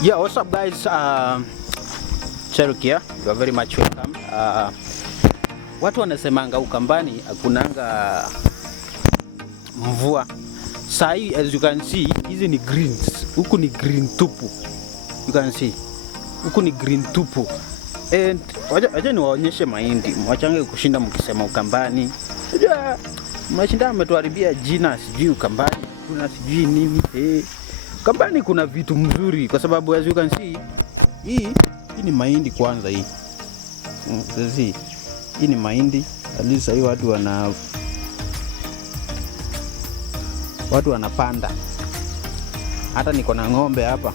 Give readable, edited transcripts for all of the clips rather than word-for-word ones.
Yeah, what's up guys? Cherokee here. You are very much welcome. Watu wanasemanga Ukambani hakunanga mvua. Sai, as you can see, hizi ni greens. Huku ni green tupu. You can see. Huku ni green tupu. And wacha niwaonyeshe mahindi. Mwachange kushinda mkisema Ukambani. Mnashinda mmetuharibia jina, sijui Ukambani. Kuna sijui nini. Ukambani kuna vitu mzuri kwa sababu as you can see hii ni mahindi kwanza hii. Sasa hii ni mahindi. At least hii watu wanapanda. Hata niko na ng'ombe hapa.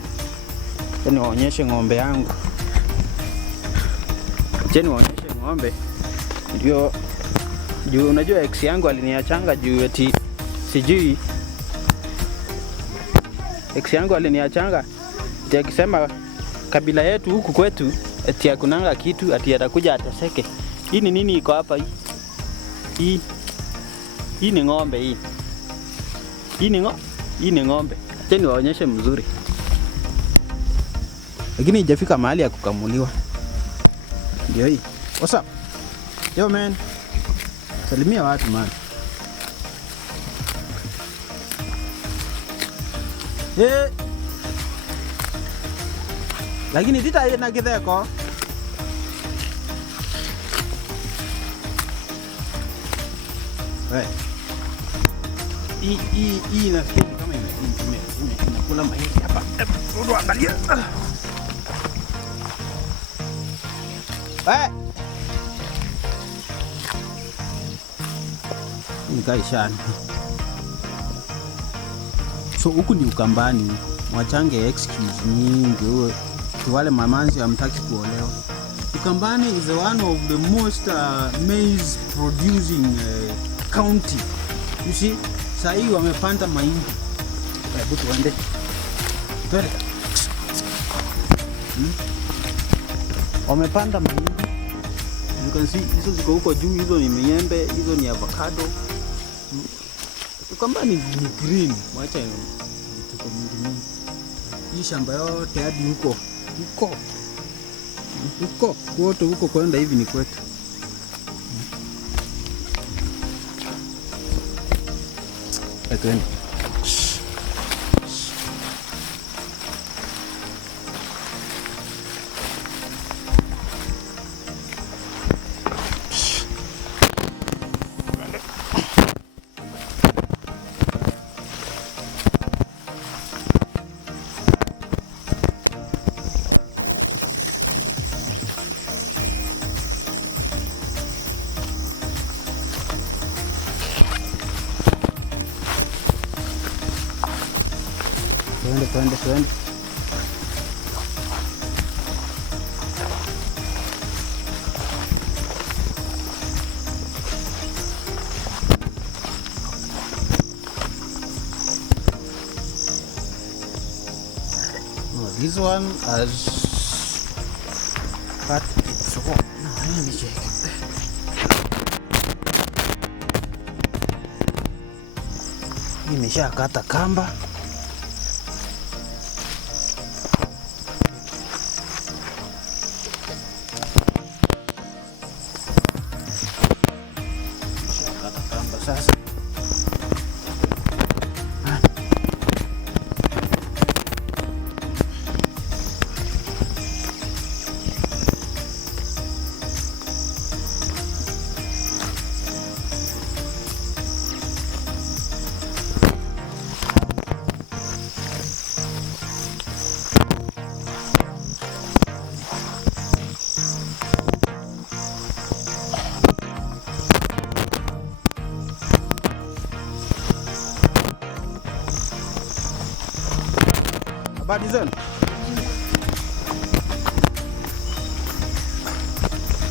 Yaani waonyeshe ng'ombe yangu. Waonyeshe ng'ombe. Ndio unajua ex yangu aliniachanga juu eti sijui ex yangu aliniachanga eti akisema kabila yetu huku kwetu eti hakunanga kitu, eti atakuja ateseke. Hii ni nini iko hapa hii? Hii ni ng'ombe hii. Hii ni ng'ombe. Acha niwaonyeshe mzuri. Lakini haijafika mahali ya kukamuliwa. Ndio hii. What's up? Yo man. Salimia watu man. Lakini tita na kidheko. Hii nafikiri kama inakula mahindi hapa. Hebu angalia. Nikaishana. So huku ni Ukambani. Mwachange excuse nyingi wale mamanzi hamtaki kuolewa. Ukambani is one of the most maize producing county. You see? Sasa hii wamepanda mahindi. Hebu tuende. Wamepanda mahindi. You can see hizo ziko huko juu, hizo ni miembe, hizo ni avocado. Ukambani ni green. Mwacha tuko mingi. Hii shamba yote hadi huko kwote huko kwenda hivi ni kwetu. Twende. Twende. This one has cut so let me check. Nimeshakata kamba. Sasa habari zenu.